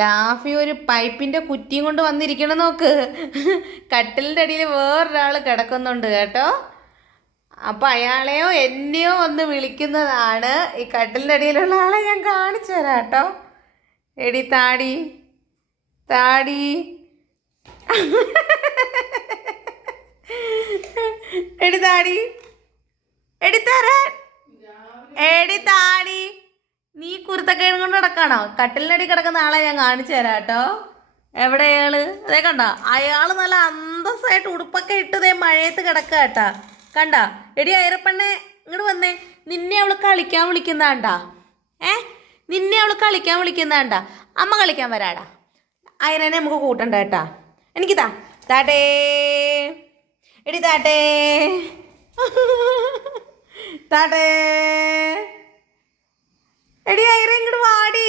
ലാഫി ഒരു പൈപ്പിന്റെ കുറ്റിയും കൊണ്ട് വന്നിരിക്കണം നോക്ക്. കട്ടിലിന്റെ അടിയിൽ വേറൊരാൾ കിടക്കുന്നുണ്ട് കേട്ടോ. അപ്പൊ അയാളെയോ എന്നെയോ ഒന്ന് വിളിക്കുന്നതാണ്. ഈ കട്ടിലിന്റെ അടിയിലുള്ള ആളെ ഞാൻ കാണിച്ചു തരാം കേട്ടോ. എടി താടി താടി എടി താടി എടി തരാൻ എടി താടി. നീ കുരുത്തക്കേട് കൊണ്ട് കിടക്കാണോ? കട്ടിലിനടി കിടക്കുന്ന ആളെ ഞാൻ കാണിച്ചു തരാം കേട്ടോ. എവിടെ അയാള്? അതേ കണ്ട, അയാള് നല്ല അന്തസ്സായിട്ട് ഉടുപ്പൊക്കെ ഇട്ടതേ മഴയത്ത് കിടക്കുക കേട്ടാ. കണ്ട എടി ഐറപ്പെണ്ണെ, ഇങ്ങോട്ട് വന്നേ. നിന്നെ അവള് കളിക്കാൻ വിളിക്കുന്നതാണ്ടാ. നിന്നെ അവള് കളിക്കാൻ വിളിക്കുന്നതാണ്ടാ. അമ്മ കളിക്കാൻ വരാടാ. ഐറനെ നമുക്ക് കൂട്ടണ്ട കേട്ടാ. എനിക്കിതാ താട്ടേ എടി താട്ടേ താട്ടേ. എടി ഐറ ഇങ്ങോട്ട് വാടി.